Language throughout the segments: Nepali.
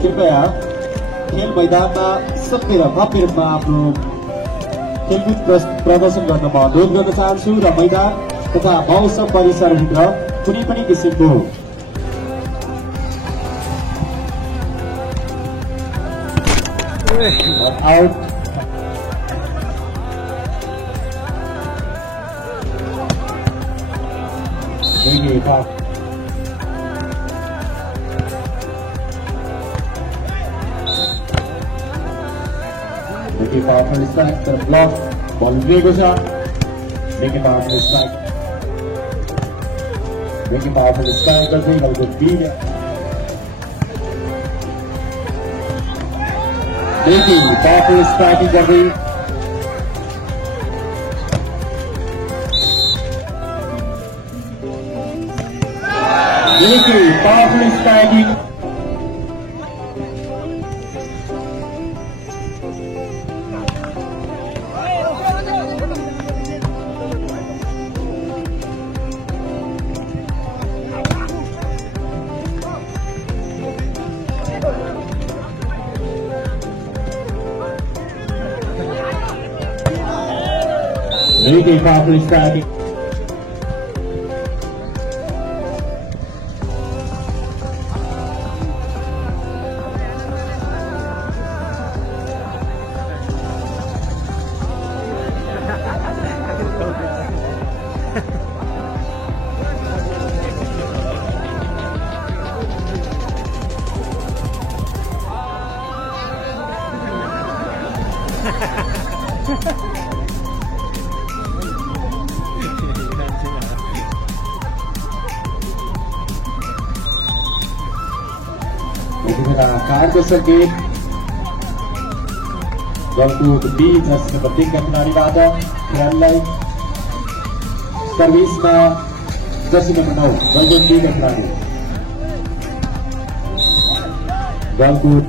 कृपया खेल मैदानमा सबै र भव्य रूपमा आफ्नो खेलकुद प्रदर्शन गर्न म अनुरोध गर्न चाहन्छु र मैदान तथा मौसम परिसरभित्र कुनै पनि किसिमको out Making powerful strike, the block, ball goes up. Making powerful strike. Making powerful strike, the thing of the beat. Making powerful strike in the ring. Making powerful striking. Making powerful striking. कार्य संकेत गलकुट बी जर्सी नंबर 3 का खिलाडीबाट खेललाई सर्भिसमा जर्सी नंबर 9 गलकुट बी का खिलाडी Galkot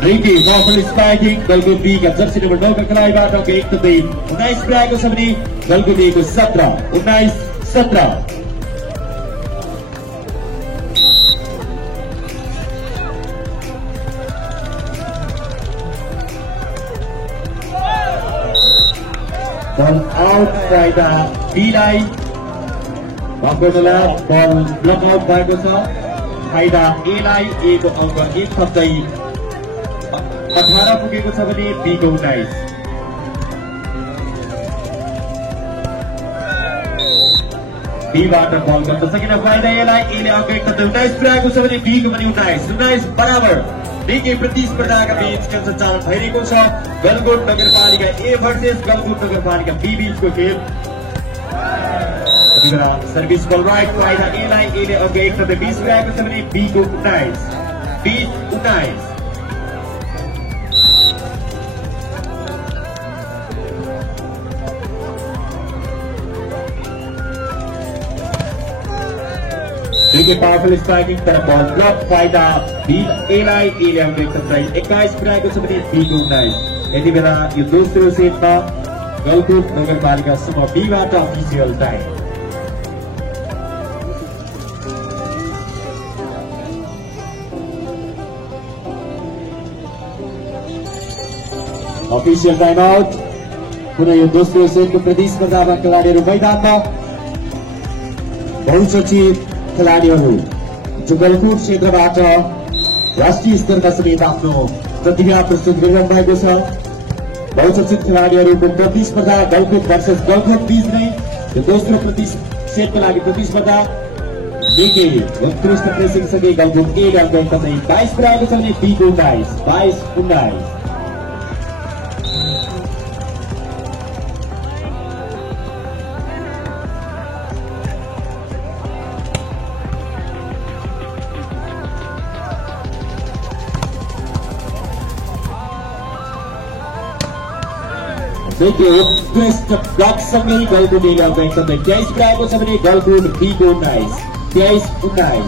Ricky powerful striking Galkot B का जर्सी नंबर 9 का खिलाडीबाट एक तर्फी 19 पुऱ्याएको छ भने गलकुट बी को 17 ball out फाइदा बी लाई बल ब्लक आउट भएको छ फाइदा ए लाई ए को अङ्क 1 थप्दै 18 पुगेको छ भने बी को 19 बीबाट बल गर्न सकिन फाइदा एलाई एले अङ्क 1 थप्दै 19 पुऱ्याएको छ भने बी को पनि 19 बराबर निकै प्रतिस्पर्धाका बीच खेल सञ्चालन भइरहेको छ गलकुट नगरपालिका ए भर्सेस गलकुट नगरपालिका बी बीचको खेल सर्भिस बल राइट फाइदा एलाई एले अङ्क 1 थप्दै 20 पुऱ्याएको छ भने बी को 19 पावरफुल स्ट्राइकिङ तर बल ब्लक फाइदा बी एलाई एले अङ्क 21 पुऱ्याएको छ भने बी को 19 यति बेला यो दोस्रो सेटमा गलकुट नगरपालिका समूह बीबाट official time official time out पुनः यो दोस्रो सेटको प्रतिस्पर्धामा खेलाडीहरू मैदानमा बहुचर्चित खेलाडीहरू जो गलकुट क्षेत्रबाट राष्ट्रिय स्तरका समेत आफ्नो प्रतिभा प्रस्तुत गरिरहनु भएको छ बहुचर्चित खेलाडीहरूको प्रतिस्पर्धा गलकुट भर्सेस गलकुट बीच नै यो दोस्रो सेटको लागि प्रतिस्पर्धा निकै उत्कृष्ट प्रेसिङ सँगै गलकुट ए अङ्क 22 पुऱ्याएको छ भने बी को 22-19 देखिए उत्कृष्ट ब्लकसँगै गलकुट एले अङ्क 123 पुर्याएको छ भने गलकुट बीको 19 23-19।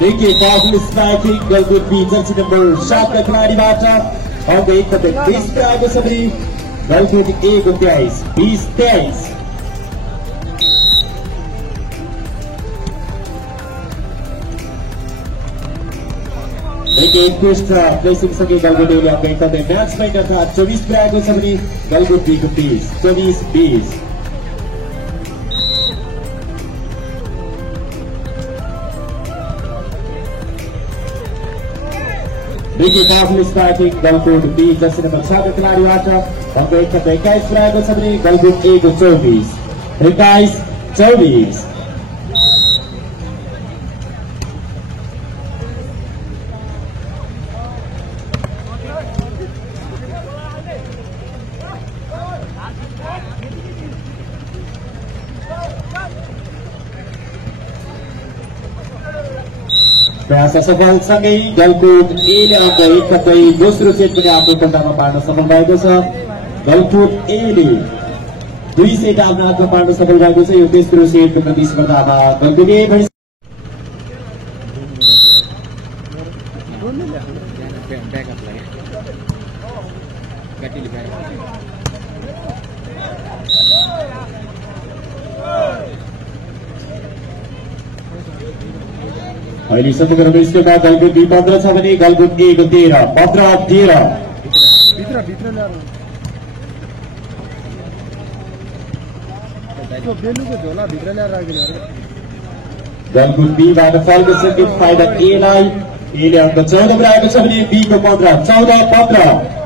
देखिए powerful spiking Galkot B jersey number 7 का खेलाडीबाट अङ्क 123 पुर्याएको छ भने गलकुट ए को 23-23। देखिए उत्कृष्ट प्लेसिङ सँगै गलकुट एले अङ्क 123 म्याच पोइन्ट अर्थात् 24 पुर्याएको छ भने गलकुट बी को 30-24-20। देखिए powerful spiking Galkot B jersey number 6 का खेलाडीबाट अङ्क 121 पुर्याएको छ भने गलकुट ए को 24-24। प्रयास सफल सँगै गलकुट एले अङ्क 1 दोस्रो सेट पनि आफ्नो पल्टामा पार्न सफल भएको छ। गलकुट एले 2 सेट आफ्नो हातमा पार्न सफल भएको छ। यो तेस्रो सेट प्रतिस्पर्धामा गलकुट ए अहिलेसम्मको रमेशका गलकुट बी 15 छ भने गलकुट ए को 13-15-13। गलकुट बीबाट फलको सङ्केत फाइदा एलाई एले अङ्क 14 पुर्याएको छ भने बी को 15-14-15।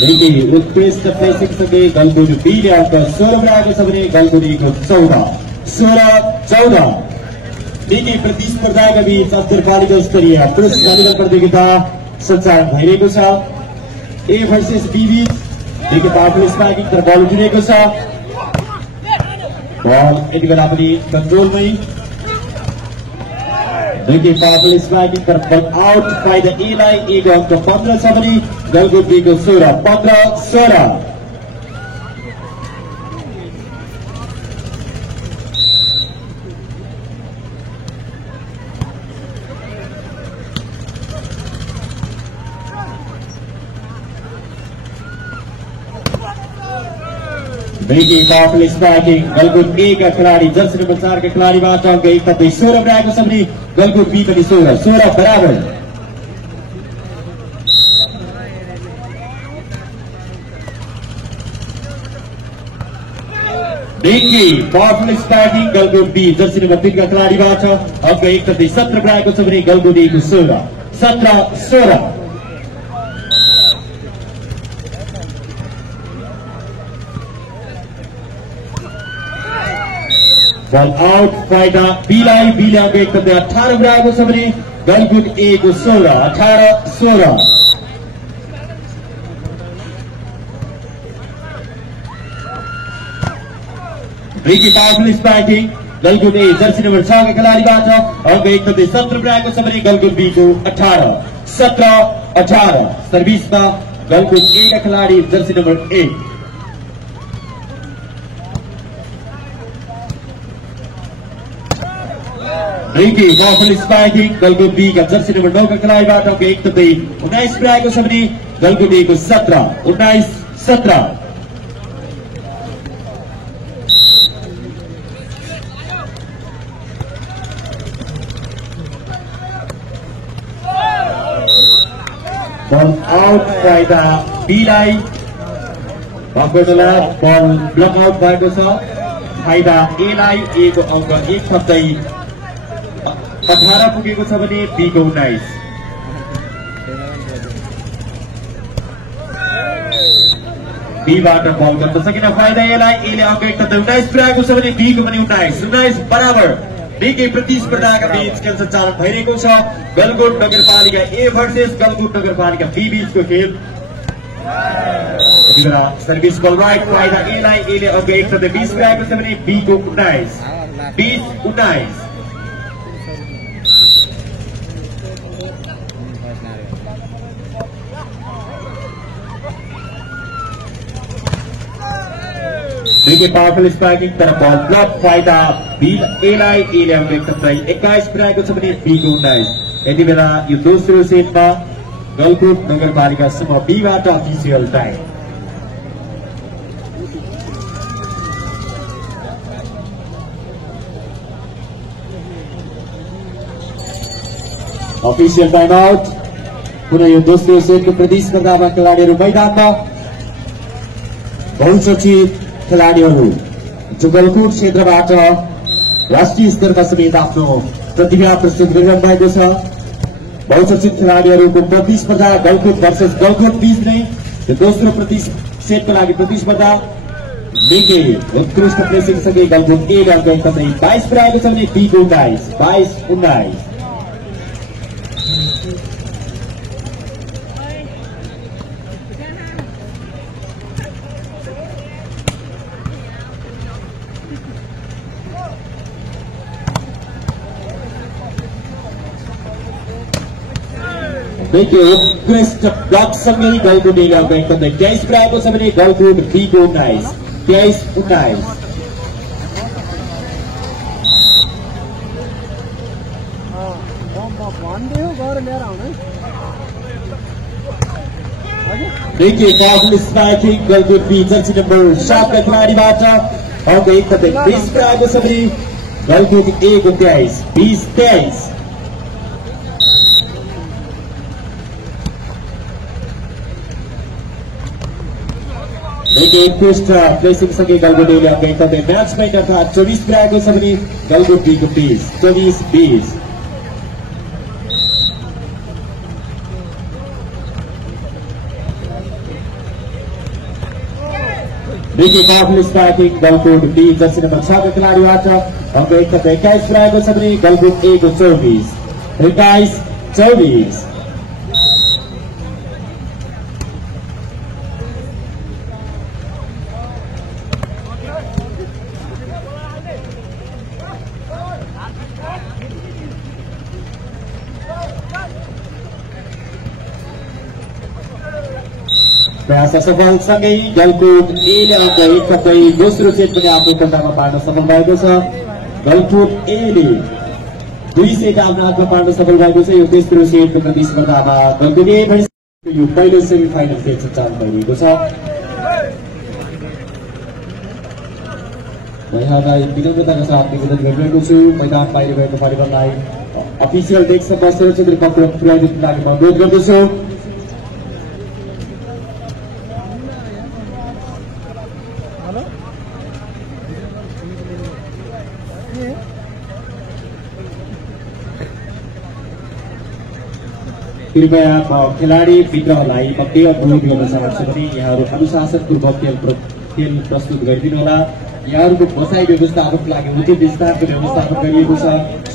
देखिए उत्कृष्ट प्लेसिङ सँगै गलकुट बीले अङ्क 16 पुर्याएको छ भने गलकुट ए को 14-16-14। देखिए प्रतिस्पर्धाका बीच अन्तर्कालीन स्तरीय पुरुष भलिबल प्रतियोगिता सञ्चालन भइरहेको छ। ए भर्सेस बी बीच देखिए पावरफुल स्पाइकिङ तर बल उठिरहेको छ। बल यति बेला पनि कन्ट्रोलमै। देखिए पावरफुल स्पाइकिङ तर बल आउट फाइदा एलाई ए को अङ्क 15 छ भने गलकुट बी को 16-15-16। देखिए पावरफुल स्पाइकिङ गलकुट ए का खिलाडी जर्सी नम्बर 4 का खिलाडीबाट अङ्क 16 पुर्याएको छ भने गलकुट बी पनि 16 बराबर। देखिए powerful spiking Galkot B jersey number 3 का खिलाडीबाट अङ्क 17 पुर्याएको छ भने गलकुट ए को 16-17-16। बल आउट फाइदा बीलाई बीले अङ्क 18 पुर्याएको छ भने गलकुट ए को 16-18-16। देखिए powerful spiking Galkot A jersey number 6 का खेलाडीबाट अङ्क 17 पुर्याएको छ भने गलकुट बी को 18-17-18। सर्भिसमा गलकुट ए का खिलाडी जर्सी नम्बर 1। देखिए पावरफुल स्पाइकिङ गलकुट बी का जर्सी नम्बर 9 का खिलाडीबाट अङ्क 19 पुर्याएको छ भने गलकुट ए को 17-19-17। बल आउट फाइदा बीलाई बल ब्लक आउट भएको छ। फाइदा एलाई ए को अङ्क 18 पुगेको छ भने बी को 19। बीबाट बल गर्न सकिन फाइदा एलाई एले अङ्क 19 पुर्याएको छ भने बी को पनि 19 बराबर। निकै प्रतिस्पर्धाका बीच खेल सञ्चालन भइरहेको छ। गलकुट नगरपालिका ए भर्सेस गलकुट नगरपालिका बी बीचको खेल। यति बेला सर्भिस बल राइट फाइदा एलाई, एले अघि 120 पुर्याएको छ भने बी को 19 20-19। निकै पावरफुल स्पाइकिङ तर बल ब्लक फाइदा बी एलाई, एले अघि 21 पुर्याएको छ भने बी को 19। यति बेला यो दोस्रो सेटमा गलकुट नगरपालिका समूह बीबाट official time. Official time out. पुनः यो दोस्रो सेटको प्रतिस्पर्धामा खेलाडीहरू मैदानमा। बहुचर्चित खेलाडीहरू जो गलकुट क्षेत्रबाट राष्ट्रिय स्तरमा समेत आफ्नो प्रतिभा प्रस्तुत गरिरहनु भएको छ। बहुचर्चित खेलाडीहरूको प्रतिस्पर्धा गलकुट भर्सेस गलकुट बीच नै यो दोस्रो सेटको लागि प्रतिस्पर्धा। निकै उत्कृष्ट प्रेसिङ सँगै गलकुट एले अङ्क 22 पुर्याएको छ भने बी को 22-19। निकै उत्कृष्ट ब्लकसँगै गलकुट एले अङ्क 23 पुर्याएको छ भने गलकुट बी को 23-19। निकै powerful spiking Galkot B jersey number 7 का खेलाडीबाट अङ्क 21 पुर्याएको छ भने गलकुट ए को 23-20-23। निकै उत्कृष्ट प्लेसिङ सँगै गलकुट एले अङ्क 21 म्याच पोइन्ट अर्थात् 24 पुर्याएको छ भने गलकुट बी को 24-20। निकै powerful spiking Galkot B jersey number 6 को खेलाडीबाट अङ्क 21 पुर्याएको छ भने गलकुट ए को 24-24। प्रयास सफल सँगै गलकुट एले अङ्क 21 दोस्रो सेट पनि आफ्नो कन्टामा पार्न सफल भएको छ। गलकुट एले 2 सेट आफ्नो हातमा पार्न सफल भएको छ। यो तेस्रो सेटको प्रतिस्पर्धामा गलकुट ए यो पहिलो सेमी फाइनल सेट सञ्चालन भइरहेको छ। म यहाँलाई विनम्रताका साथ निवेदन गरिरहेको छु मैदान बाहिर भएको परिवारलाई अफिसियल डेस्कमा बसेर चाहिँ कम्प्युटर पुर्याइदिनुको लागि म अनुरोध गर्दछु। कृपया खेलाडी मित्रहरूलाई भक्ति अनुरोध गर्न चाहन्छु भने यहाँहरू अनुशासनपूर्वक खेल प्रस्तुत गरिदिनु होला। यहाँहरूको बसाइ व्यवस्थापनको लागि उचित स्थानको व्यवस्थापन गरिएको छ।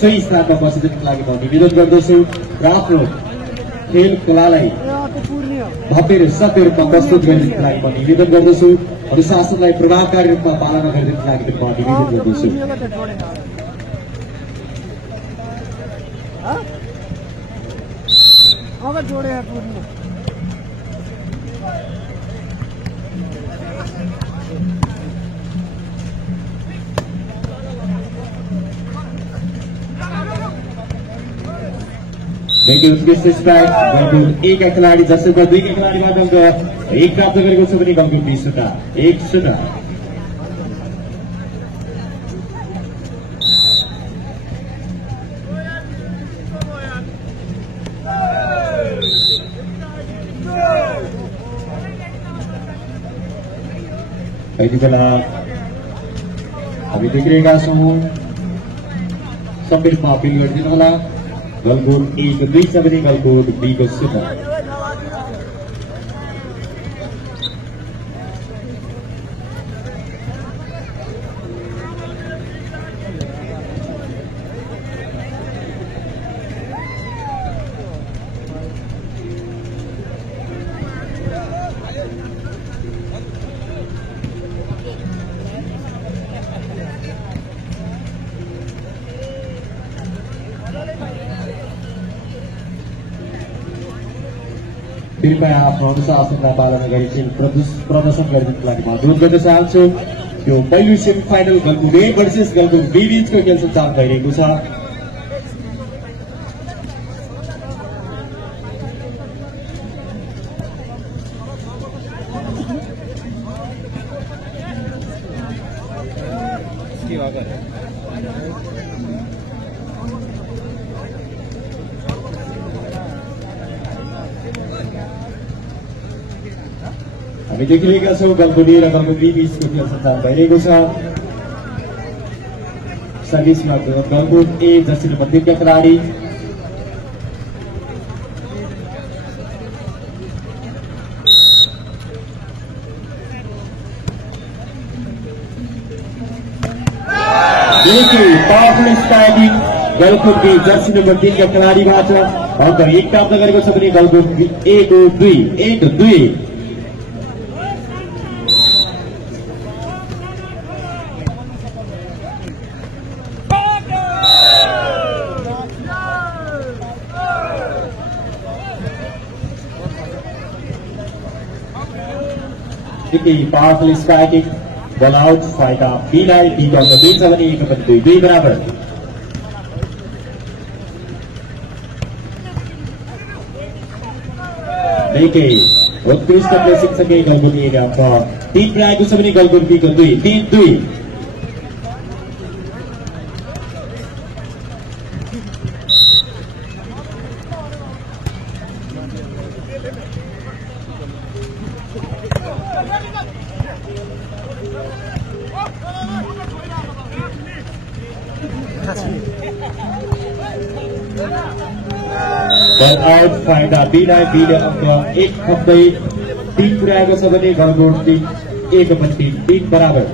सोही स्थानमा बसिदिनुको लागि म निवेदन गर्दछु र आफ्नो खेल खोलालाई भव्य र सत्य रूपमा प्रस्तुत गरिदिनुको लागि म निवेदन गर्दछु। अनुशासनलाई प्रभावकारी रूपमा पालना गरिदिनुको लागि म निवेदन गर्दछु। अब जोड़े हैं पूरी लेकिन उसके स्ट्राइक एक खिलाड़ी 10 का 2 के खिलाड़ी बाद हमको एक प्राप्त गरेको छ भने गलकुट 20 यति बेला हामी देखिरहेका छौँ सम्मिलितमा अपिल गरिदिनु होला। गलकुट ए को 2 छ भने गलकुट बी को 0। कृपया आफ्नो अनुशासनलाई पालना गरी खेल प्रदर्शन गरिदिनको लागि म अनुरोध गर्न चाहन्छु। यो पहिलो semifinal Galkot A versus Galkot B बीचको खेल सञ्चालन भइरहेको छ। हामी देखिरहेका छौँ गलकुट ए र गलकुट बी बीचको खेल सञ्चालन भइरहेको छ। सर्भिसमा गलकुट ए जर्सी नम्बर 3 का खेलाडी powerful striking Galkot B jersey number 3 का खेलाडीबाट अङ्क 1 प्राप्त गरेको छ भने गलकुट ए को 2 पावरफुल स्ट्राइकिङ बल आउट फाइदा बीलाई बी को अंक 3 छ भने 1-2 बराबर। लेके उत्कृष्ट प्लेसिङ सँगै गलकुट ए ले अंक 3 पुर्याएको छ भने गलकुट बी को 2 बल आउट फाइदा बीलाई बीले अंक 1 खप्दै 3 पुर्याएको छ भने गलकुट 1-3 बराबर।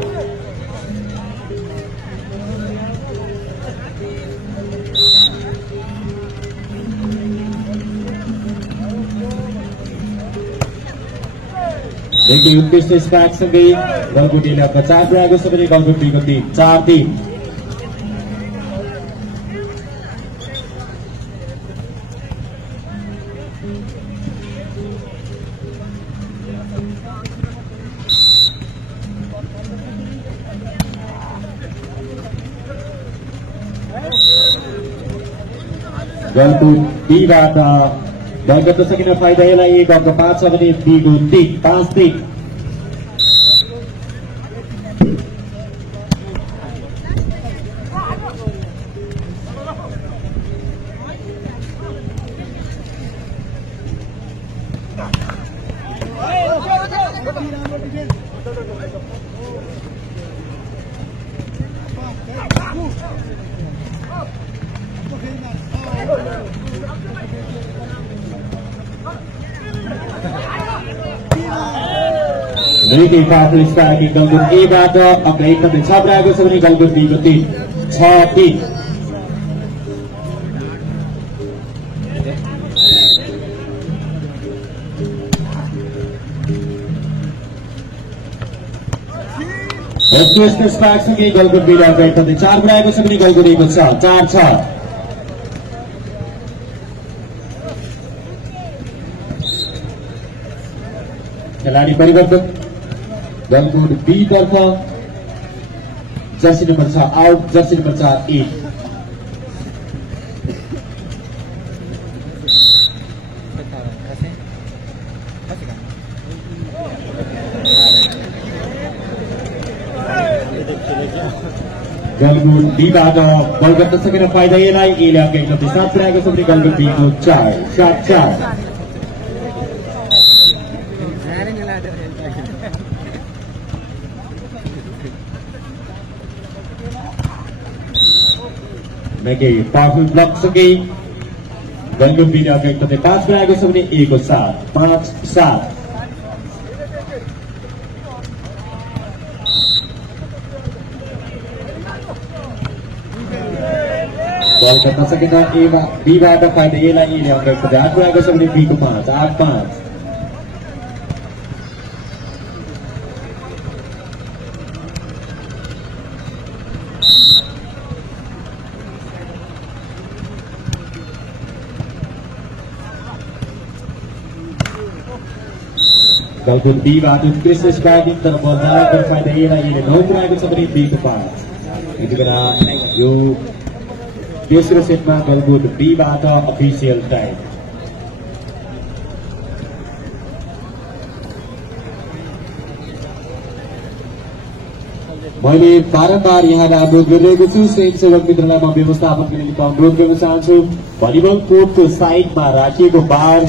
देखि उत्कृष्ट स्ट्राइक सँगै गलकुट ए ले अंक 4 पुर्याएको छ भने गलकुट बी को 4-3। गलकुट बीबाट बल गर्न सकिन फाइदा यसलाई 1 अंक 5 छ भने बी को 5-3। देखि पावरफुल स्ट्राइकिङ गलकुट ए बाट अंक 1-6 पुर्याएको छ भने गलकुट बी को 6-3। उत्कृष्ट स्ट्राइक सँगै गलकुट बी ले अंक 1-4 पुर्याएको छ भने गलकुट ए को 4-6। खेलाडी परिवर्तन गलकुट बी तर्फ jersey number 6 out, jersey number 4 in. Galkot बीबाट बल गर्न सकेन फाइदा यसलाई ए ले अंक 1-7 पुर्याएको छ भने गलकुट बी को 4-4। पावरफुल ब्लक सँगै गलकुट बी ले अंक 1-5 पुर्याएको छ भने ए को 5-7। बल गर्न सकेन बीबाट फाइदा यसलाई ए ले अंक 1-8 पुर्याएको छ भने बी को 5-8-5। गलकुट बीबाट उत्कृष्ट स्ट्राइकिङ तर बल जाँदा फाइदा यसले 9 पुऱ्याएको छ भने 2 को 5 यतिबेला यो तेस्रो सेटमा गलकुट बीबाट अफिसियल टाइम मैले बारम्बार यहाँलाई अनुरोध गरिरहेको छु स्वयंसेवक मित्रलाई म व्यवस्थापन गर्ने निम्ति अनुरोध गर्न चाहन्छु भलिबल कोर्टको साइडमा राखिएको बार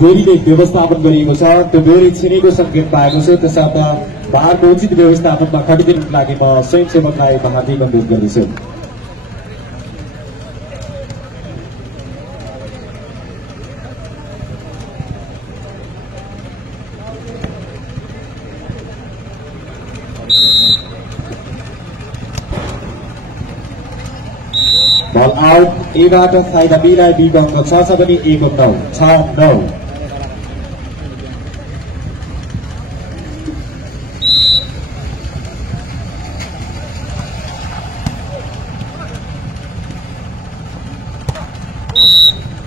डोरीले व्यवस्थापन गरिएको छ त्यो डोरी छिनेको संकेत पाएको छु त्यसर्थ बारको उचित व्यवस्थापनमा खटिदिनुको लागि म स्वयंसेवकलाई हार्दिक अनुरोध गर्दछु बल आउट एबाट फाइदा बीलाई बी अङ्क 6 छ भने 1 को 9 6-9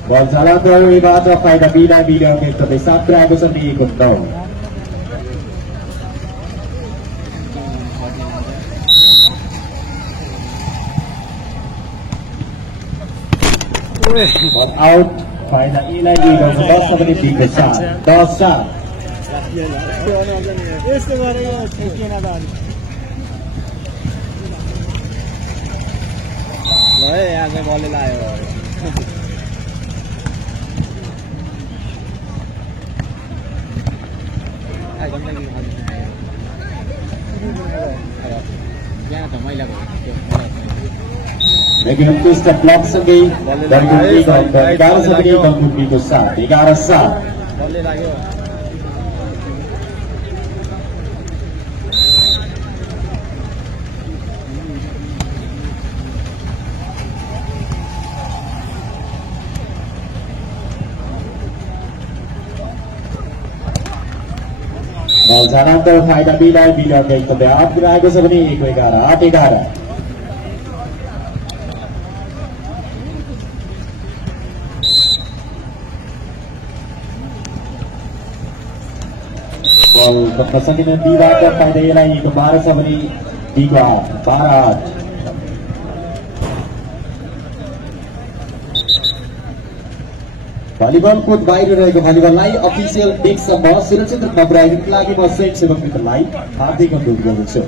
बल जलाउँदो एबाट फाइदा बीलाई बीले अङ्क एकदमै 7 पुऱ्याएको छ भने 1 को 9 बल आउट फाइदा एलाई लीड गर्छ 10 छ भने 2 को 7 10-7 यस्तो गरेको ठेकिएन त अनि ल है यहाँ चाहिँ बलले लाग्यो यहाँ त मैला लेकिन उत्कृष्ट ब्लक सँगै गलकुट 11 छ भने गलकुट बीको 7 11-7 बलले लाग्यो बल जलाउँदो फाइदा बीलाई बीले अङ्क एकदमै 8 पुऱ्याएको छ भने 1 को 11 8-11 बल बन्न सकिन बीबाट फाइदा एलाई 12 छ भने 2 को 8 12-8 भलिबल कोर्ट बाहिर रहेको भलिबललाई अफिसियल डेस्कसम्म सुरक्षित रूपमा पुर्याइदिनुको लागि म स्वयंसेवक मित्रलाई हार्दिक अनुरोध गर्दछु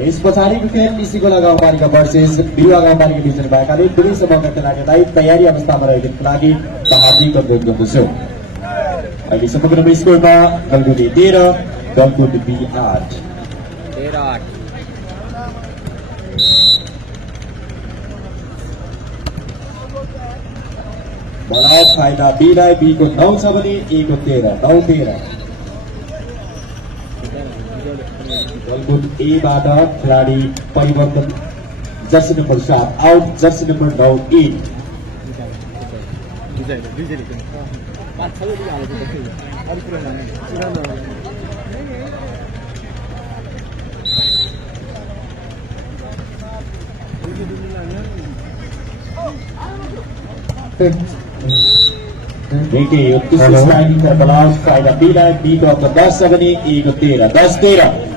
यस पछाडिको खेल निसिकोला गाउँपालिका वर्सेस बिरुवा गाउँपालिका बिचमा भएकाले दुवै समूहका खेलाडीलाई तयारी अवस्थामा रहेको लागि हार्दिक अनुरोध गर्दछु अहिले समग्र स्कोरमा गलकुट 13 गलकुट बी 8 13-8 बल फाइदा बीलाई बी को 9 छ भने 1 को 13 9-13 गलकुट एबाट खेलाडी परिवर्तन Jersey number 7 out Jersey number 9 in देखिए उत्कृष्ट स्ट्राइकिङ का बलाउ फाइदा बीलाई बी को 10 छ भने 1 को 13 10-13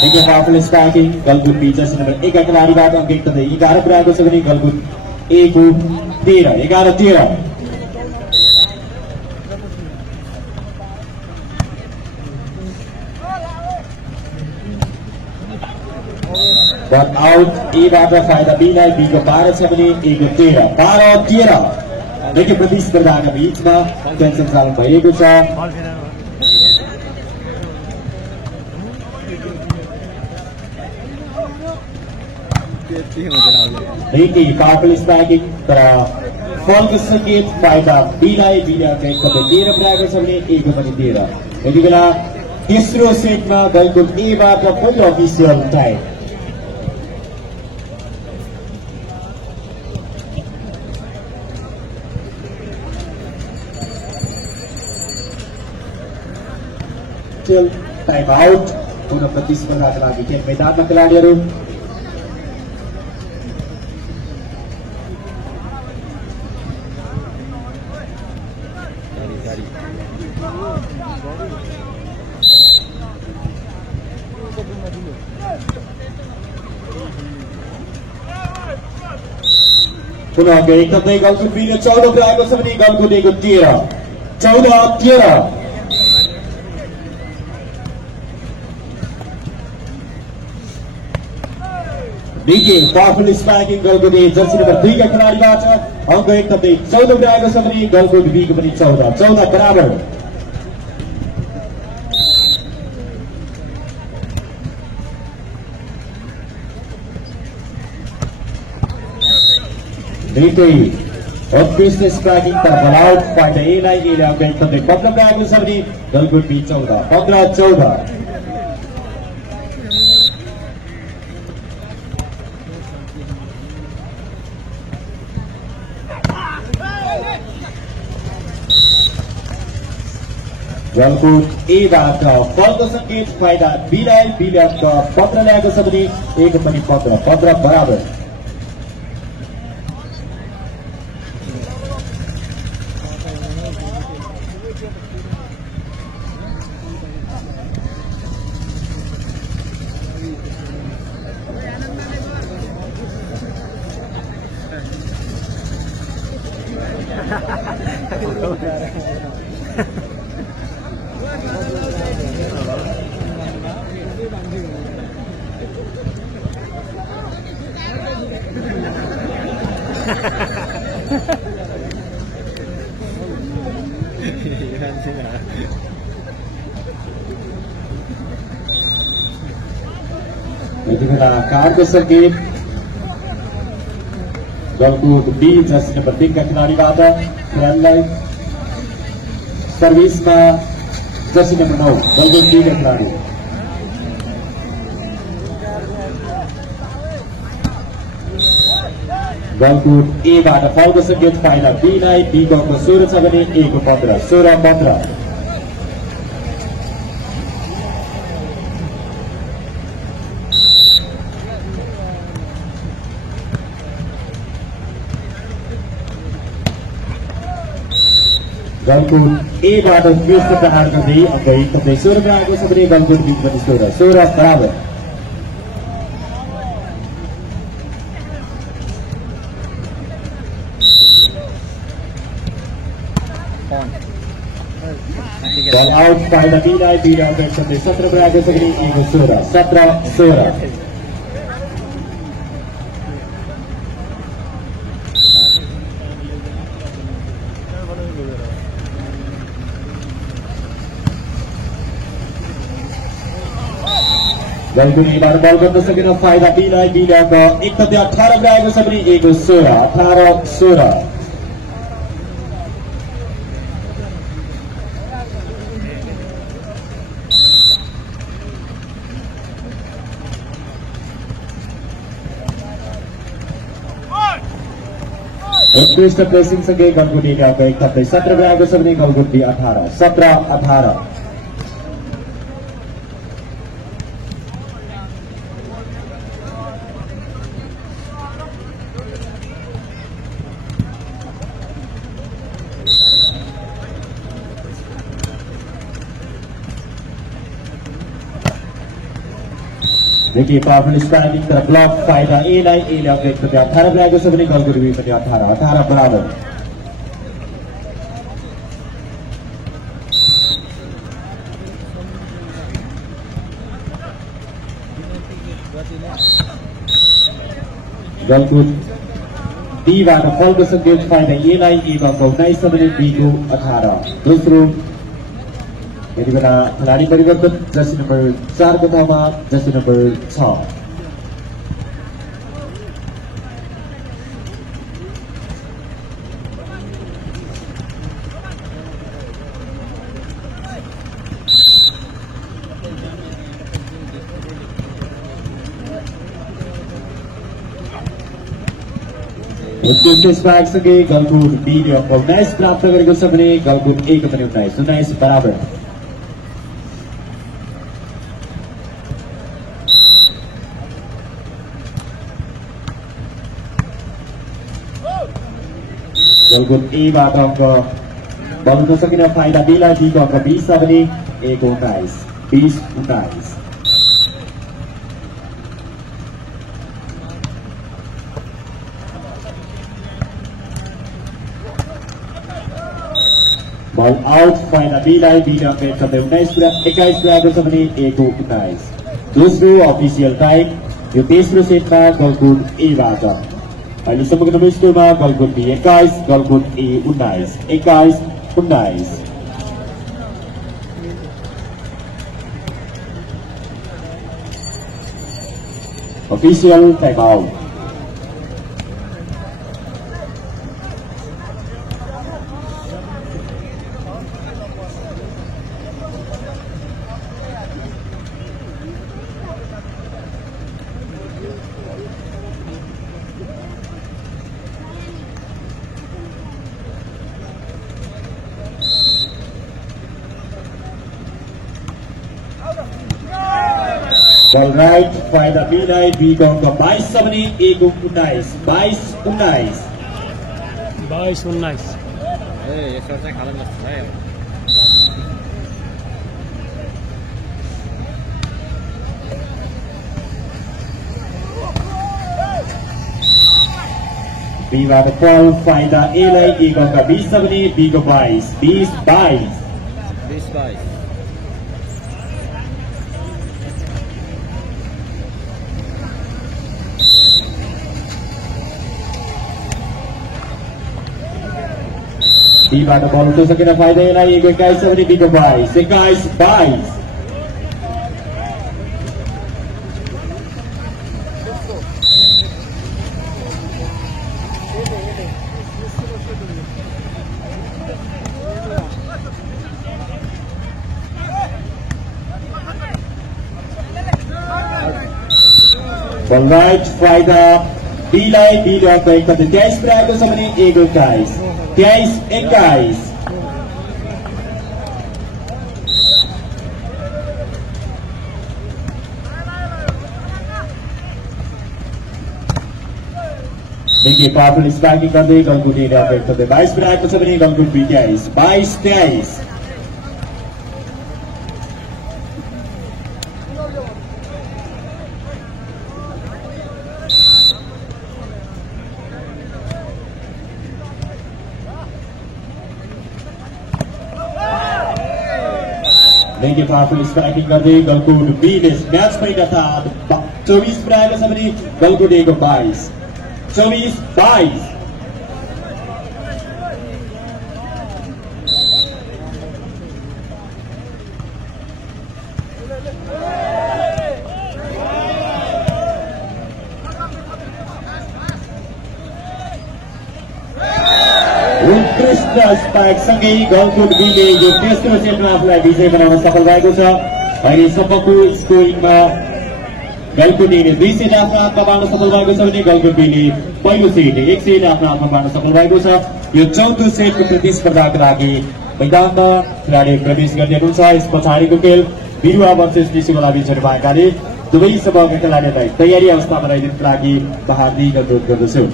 देखिए powerful striking Galkot B jersey number 1 का खेलाडीबाट अङ्क एकदमै 11 पुऱ्याएको छ भने गलकुट ए को 13 11-13 बल आउट एबाट फाइदा बीलाई बी को 12 छ भने 1 को 13 12-13 देखि प्रतिस्पर्धाका बीचमा टेन्सन चालु भइरहेको छ देखि पावरफुल स्ट्राइकिङ तर फलको संकेत फाइदा बीलाई बीले एकदमै 13 पुऱ्याएको छ भने 1 को पनि 13 यति बेला तेस्रो सेटमा गलकुट एबाट पहिलो official time still time out पुनः प्रतिस्पर्धाका लागि खेल मैदानमा खेलाडीहरू पुनः गई कतै गलकुट बीले 14 पुऱ्याएको छ भने गलकुट 13 14-13 डीके powerful spiking Galkot jersey number 2 का खेलाडीबाट अङ्क एक कतै 14 पुऱ्याएको छ भने गलकुट बी को पनि 14 बराबर उत्कृष्ट स्ट्राइकिङ तर्फ आउट फाइदा एलाई एले अङ्क एक कतै 15 पुऱ्याएको छ भने गलकुट बी 15-14 गलकुट एबाट फलको संकेत फाइदा बीलाई बीले अङ्क 15 ल्याएको छ भने एक पनि 15 बराबर कारको संकेत गलकुट बी जर्सी नम्बर 3 का खेलाडीबाट खेलाडीलाई सर्भिसमा जर्सी नम्बर 9 गलकुट बी का खेलाडी गलकुट एबाट फलको संकेत फाइदा बीलाई बीको अङ्क 16 छ भने ए को 15 16-15 गलकुट एबाट उत्कृष्ट प्रहार गर्दै अङ्क एक कतै 16 पुऱ्याएको छ भने गलकुट बी पनि 16 बराबर बल आउट फाइदा बीलाई बीले अङ्क एक कतै 17 पुऱ्याएको छ भने ए को 16 गलकुट एबाट बल गर्न सकेन फाइदा बीलाई बीले अङ्क एक कतै 18 पुऱ्याएको छ भने ए को 18-16 उत्कृष्ट प्रेसिङ सँगै गलकुट एले अङ्क एक कतै 17 पुऱ्याएको छ भने गलकुट बी 17-18 देखिए पावरफुल स्ट्राइकिङ तर ब्लक फाइदा एलाई एले अङ्क एक कतै 18 पुऱ्याएको छ भने गलकुट बी पनि 18 बराबर गलकुट बीबाट फलको संकेत फाइदा एलाई एको अङ्क 19 छ भने बी को 18 दोस्रो यति बेला खेलाडी परिवर्तन जर्सी नम्बर 4 को ठाउँमा जर्सी नम्बर 6 सँगै गलकुट बीले अङ्क 19 प्राप्त गरेको छ भने गलकुट ए को पनि 19 बराबर गोलकुट एबाट अङ्क बल्न सकेन फाइदा बेला बीको अङ्क 20 छ भने 1-19 20-19 बल आउट फाइदा बेला बीको अङ्क 21 पुऱ्याएको छ भने 1-19 दोस्रो अफिसियल टाइम यो तेस्रो सेटमा गोलकुट एबाट अहिलेसम्मको number स्कोरमा गोलकुट be 21 गोलकुट A 19 21-19 Official timeout. Ball right, फाइदा बिलाई बीको अङ्क 22 छ भने 1-19 22-19 22-19 ए यसो चाहिँ खालन जस्तो छ बीबाट बल फाइदा एलाई बीको अङ्क 20 छ भने बीको 22 20-22 20-22 बीबाट बल उठ्न सकेन फाइदा एलाई 21 छ भने बीको 22 21-22 Ball right, फाइदा बीलाई बीले अङ्क 23 पुऱ्याएको छ भने 1-21 23-21 देखिए पावरफुल स्ट्राइकिङ गर्दै गोलकुट एले अङ्क 22 पुऱ्याएको छ भने गोलकुट बी 22-23 देखिए पावरफुल स्ट्राइकिङ गर्दै गोलकुट बीले म्याच पॉइन्ट अर्थात् 24 पुऱ्याएको छ भने गोलकुट ए को 22 24-22 उत्कृष्ट स्पाइक सँगै गोलकुट बीले यो तेस्रो सेटमा आफूलाई विजय बनाउन सफल भएको छ। अहिलेसम्मको स्कोरिङमा गोलकुट एले 2 सेट आफ्नो हातमा पार्न सफल भएको छ भने गोलकुट बीले पहिलो सेट 1 सेट आफ्नो हातमा पार्न सफल भएको छ। यो चौथो सेटको प्रतिस्पर्धाका लागि मैदानमा खेलाडी प्रवेश गर्ने हुन्छ। यस पछाडिको खेल बिरुवा वर्सेस निशुगोला बीचमा भएकाले दुवै समूहका खेलाडीलाई तयारी अवस्थामा रहनुको लागि हार्दिक अनुरोध गर्दछु।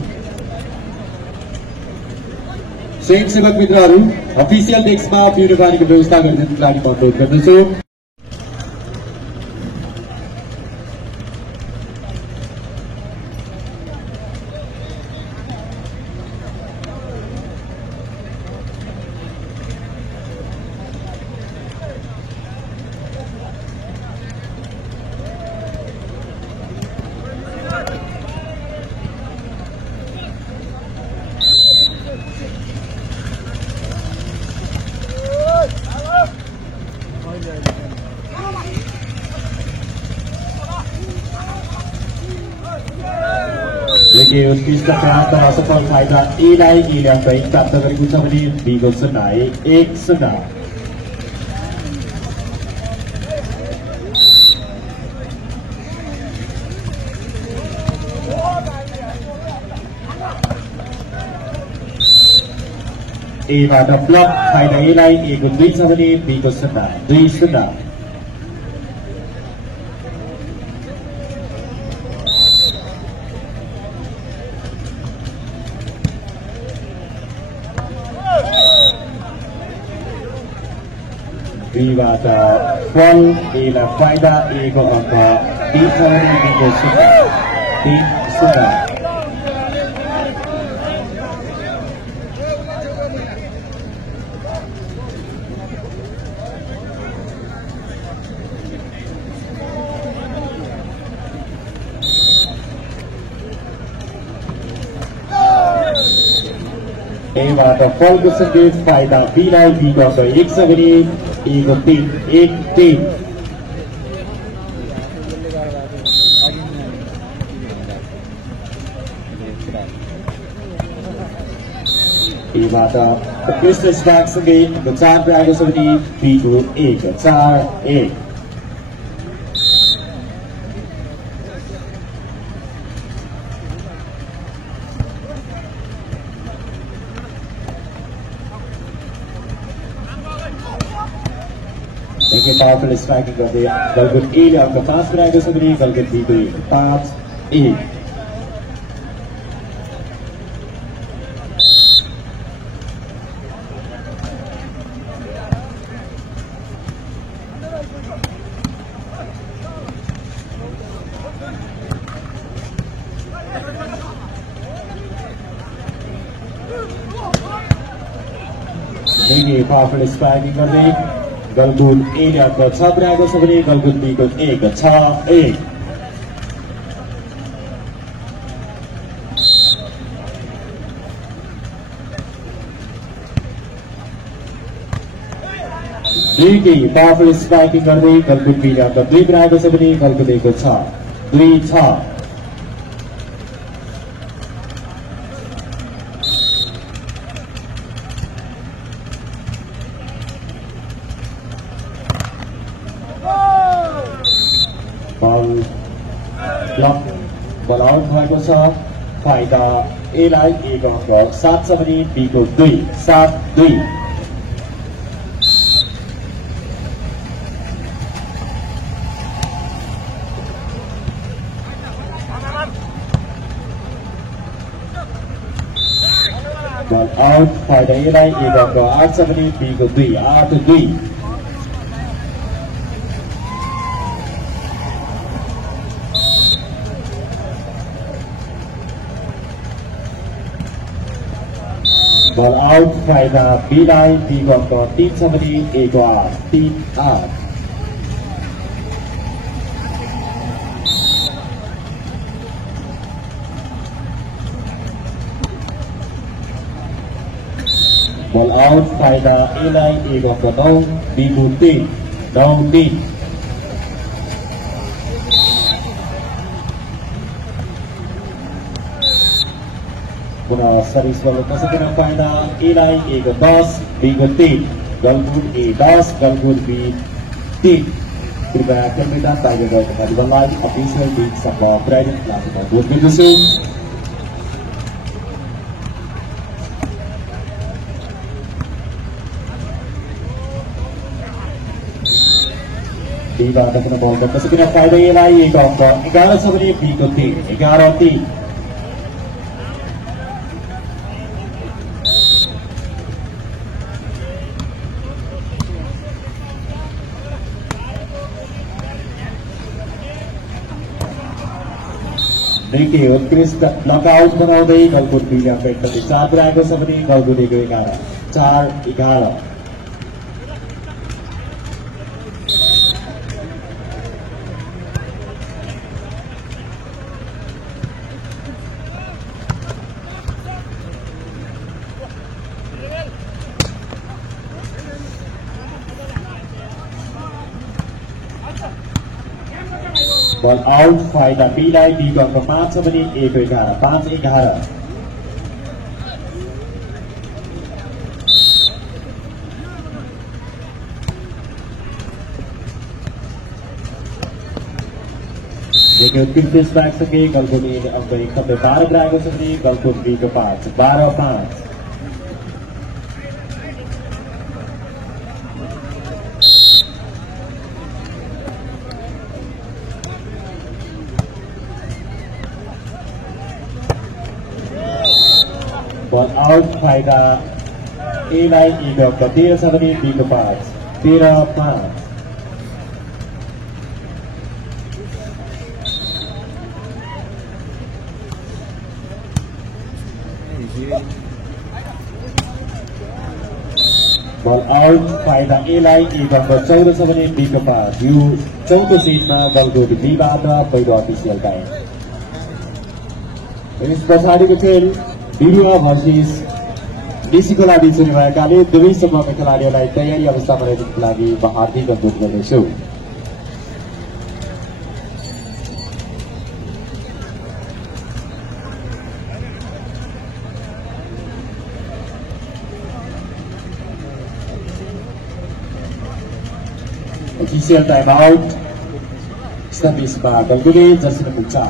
स्वयंसेवक मित्रहरू अफिसियल डेस्कमा पिउने पानीको व्यवस्था गरिदिनुको लागि अनुरोध गर्दछु। देखिए उत्कृष्ट प्रयास असफल फाइदा एलाई एले अङ्क प्राप्त गरेको छ भने बीको 0-1-0। एबाट ब्लक फाइदा एलाई 1-2 छ भने बीको 0-2-0। दुईबाट फल एलाई फाइदा एको अङ्क 3-0 एबाट फलको सङ्केत फाइदा बीलाई बीबाट 1 गरी एको 3-1 एबाट कृष्ण स्पार्कसँगै 4 पुऱ्याएको छ भने बीको 1 4-1 पावरफुल स्ट्राइकिङ गर्दै गलकुट एले अङ्क 5 पुऱ्याएको छ भने गलकुट बीको 5-1 पावरफुल स्ट्राइकिङ गर्दै गलकुट एले अङ्क 6 पुऱ्याएको छ भने गलकुट बीको 1 6-1 दुईकै पावरफुल स्ट्राइकिङ गर्दै गलकुट बीले अङ्क 2 पुऱ्याएको छ भने गलकुट एको 2-6 बल आउट भएको छ फाइदा एलाई एक अङ्क 7 छ भने बीको 2-7-2 बल आउट फाइदा एलाई एक अङ्क 8 छ भने बीको 2-8-2 बल आउट फाइदा बीलाई बीको अङ्क 3 छ भने 1-8 बल आउट फाइदा एलाई एक अङ्क 9 बीको 9-3 पुनः सर्भिस बल कसरी फाइदा एलाई एक 10 बीको 3 गलकुट ए 10 गलकुट बी 3 कृपया क्यामेरा टाइगर गरेको प्रतिबन्धलाई अफिसियल टिमसँग प्राइभेट क्लासमा भोट दिँदैछु बीबाट पुनः बल कसरी फाइदा एलाई एक अङ्क 11 छ भने बीको 3 11-3 देखिए उत्कृष्ट नकआउट बनाउँदै गलकुट बीले अङ्क 4 पुऱ्याएको छ भने गलकुट एको 11 बल आउट फाइदा बीलाई बीको अङ्क 5 छ भने 1-11 5-11 उत्कृष्ट ब्याकसँगै गलकुट एले अङ्क 12 पुऱ्याएको छ भने गलकुट बीको 5 12-5 बल आउट फाइदा एलाई एक अङ्क 13 छ भने बीको 5 13-5. Ball out, फाइदा एलाई एक अंक 14 छ भने बीको पास यो चौथो सेटमा बलको बीबाट पहिलो अफिसियल टाइम। यस पछाडिको खेल बिरुवा भर्सेस डीसीको लागि सुरु भएकाले दुवै समूहका खेलाडीहरूलाई तयारी अवस्थामा रहनुको लागि म हार्दिक अनुरोध गर्दछु। Official time out. Service by Galguli, Justin Mucha.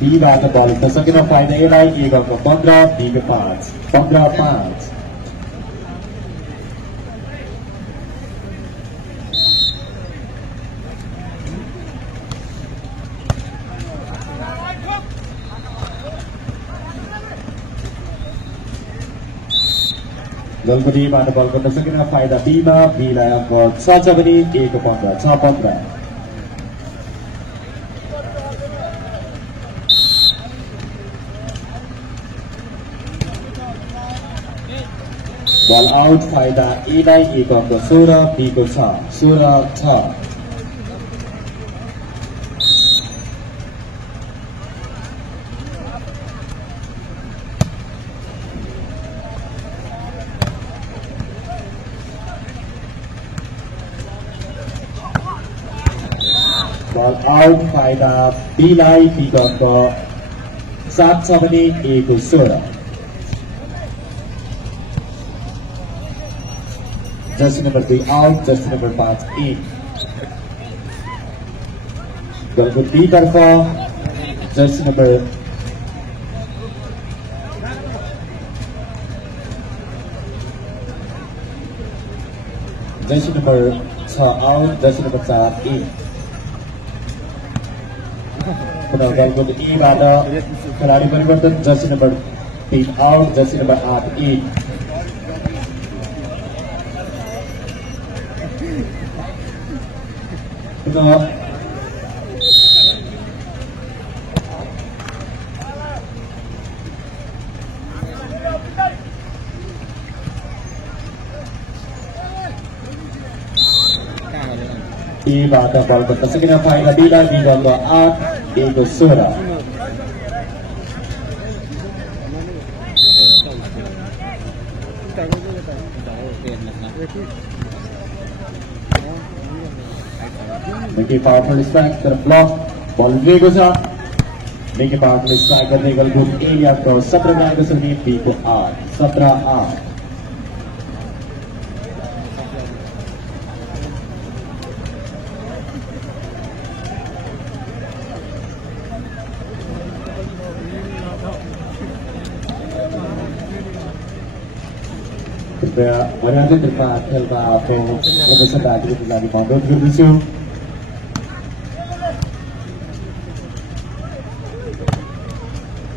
B by the ball. The second of final A A got the 15, B के 5. 15-5. गलगुडी बाट बल गर्न सकेन फाइदा बीमा बीलाई अंक 6 छ भने A को 15 6-15। बल आउट फाइदा A लाई A को अंक 16 B को 6 16-6। Ball out, फाइदा B लाई B को अंक 7 छ भने A को 16। Jersey number 2 out, jersey number 5 in। गलगुट B तर्फ jersey number Jersey number 6 out, jersey number 4 in। पुनः गलगुट E बाट खेलाडी परिवर्तन Jersey number 3 out, jersey number 8 in। पुनः E बाट बल गर्न सकेन फाइदा B लाई B को 8 A को 16। देखिए पावरफुल स्ट्राइक तर ब्लक बल लिएको छ। देखिए पावरफुल स्ट्राइक गर्दै गलगुट एरिया को 17 गएको छ भने B को 8 17-8। Berada di tempat खेलमा आफ्नो प्रदर्शन राख्नुको लागि म अनुरोध गर्दछु।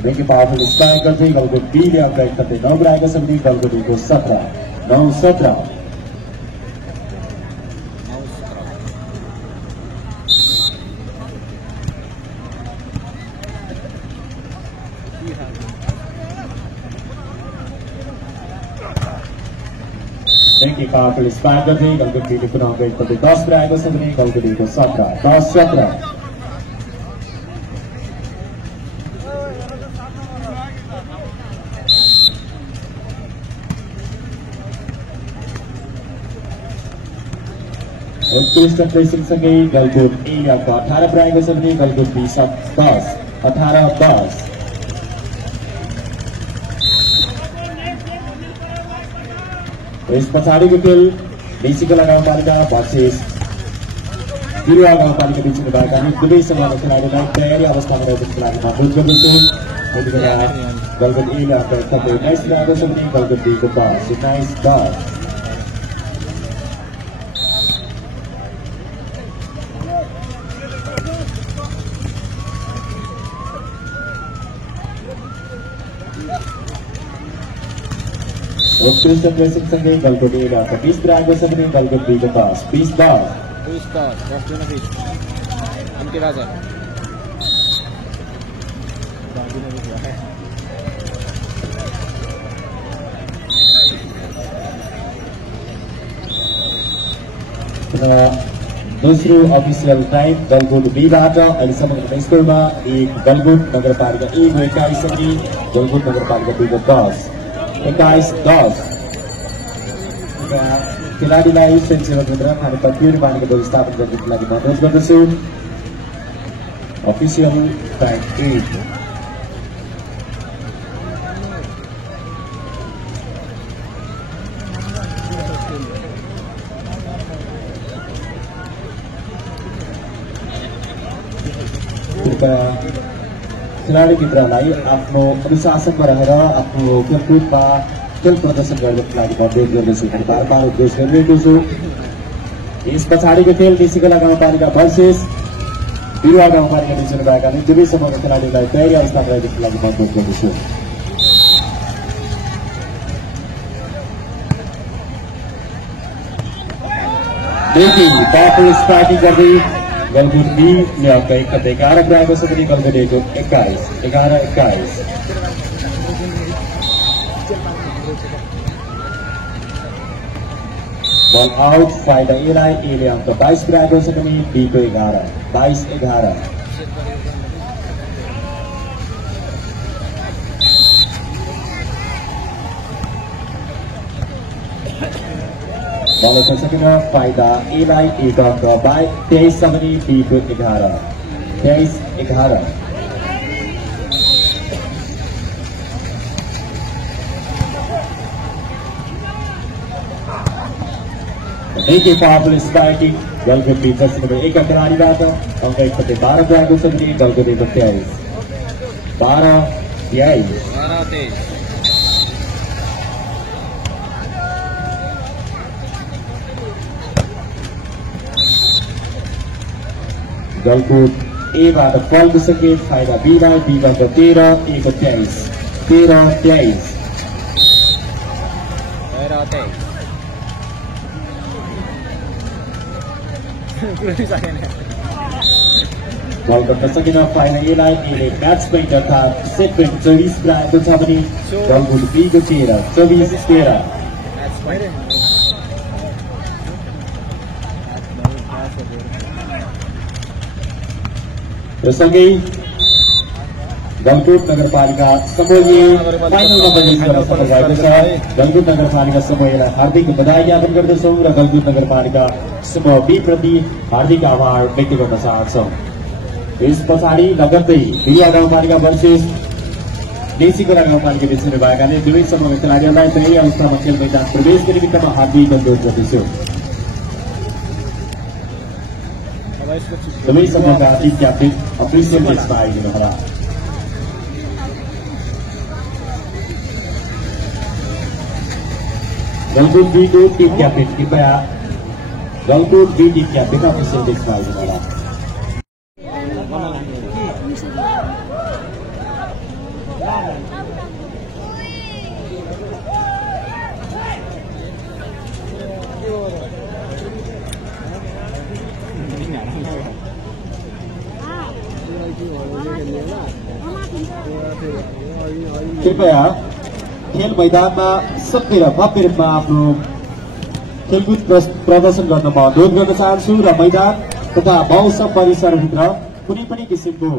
देखि पावरफुल स्ट्राइक गर्दै गलगुट B ले अगाडि कतै नबढाएको छ भने गलगुट को 17 9-17। देखिए पावरफुल स्ट्राइक गर्दै गलगुट B ले पुनः अगाडि कतै 10 बढाएको छ भने गलगुट को 17 10-17। उत्कृष्ट प्लेसिङ सँगै गलगुट A को 18 बढाएको छ भने गलगुट B 10 18-10। यस पछाडिको खेल डीसीको गाउँपालिका भर्सेस बिरुवा गाउँपालिका बीचमा भएका दुवै समूहका खेलाडीलाई तयारी अवस्थामा रहेको लागि म अनुरोध गर्दछु। यतिबेला गलगुट A ले अगाडि कतै 19 बढाएको छ भने गलगुट B को 10 19-10। उत्कृष्ट प्रेसिङ सँगै गलकुट ए र 20 पुऱ्याएको छ भने गलकुट बी को पास 20 दोस्रो अफिसियल टाइम गलकुट बीबाट अहिलेसम्मको स्कोरमा एक गलकुट नगरपालिका ए को 21 अनि गलकुट नगरपालिका बी को 10 21-10 खेलाडीलाई स्वयंसेवक केन्द्र खाने पिउने पानीको व्यवस्थापन गर्नको लागि अनुरोध गर्दछु। अफिसियल टाइम 8 खिलाडी मित्रलाई आफ्नो अनुशासनमा रहेर आफ्नो खेलकुदमा खेल प्रदर्शन गर्नको लागि अनुरोध गर्दछु। बारबार उपदेश गरिरहेको छु। यस पछाडिको खेल निसिकोला गाउँपालिका भर्सेस बिरुवा गाउँपालिका डिभिजन भएका दुवै समूहका खेलाडीलाई तयारी अवस्थामा रहेको लागि अनुरोध गर्दछु। स्टार्टिङ गर्दै गलकुट बी ने आपका 11 पुऱ्याएको छ भने गलकुट ए को 11-21 बल आउट फाइदा ए लाई ए ले आपका 22 पुऱ्याएको छ भने बी को 11-22-11 बल सकिन फाइदा ए लाई एक अंक 23 छ भने बी को 11-23-11 देखिए powerful spiking Galkot B jersey number 1 का खेलाडीबाट अंक 12 पुऱ्याएको छ भने गलकुट ए को 23-12-23 गलकुट ए बाट फलको सङ्केत फाइदा बी लाई बी बाट 13 ए को 23-23 गलकुट सकिन फाइदा ए लाई ए ले म्याच पोइन्ट अर्थात् सेट पोइन्ट 24 पुऱ्याएको छ भने गलकुट बी को 13-24-13 सँगै गलकुट नगरपालिका समूहले फाइनलमा प्रवेश गर्न सफल भएको छ। गलकुट नगरपालिका समूहलाई हार्दिक बधाई ज्ञापन गर्दछौँ र गलकुट नगरपालिका समूह बी प्रति हार्दिक आभार व्यक्त गर्न चाहन्छौँ। यस पछाडि लगत्तै बिरुवा गाउँपालिका भर्सेस देशीकोला गाउँपालिका बीच भएकाले दुवै समूहका खेलाडीहरूलाई तयारी अवस्थामा खेल मैदान प्रवेशको निमित्तमा हार्दिक अनुरोध गर्दछु। दुवै समूहका टिम क्याप्टेन अप्रिसिएट म्याचमा आइदिनुहोला। गलकुट बी को टीम कैप्टन कृपया Galkot B team captain official म्याचमा आइदिनुहोला। कृपया खेल मैदानमा सबै र भव्य रूपमा आफ्नो खेलकुद प्रदर्शन गर्न म अनुरोध गर्न चाहन्छु र मैदान तथा मौसम परिसरभित्र कुनै पनि किसिमको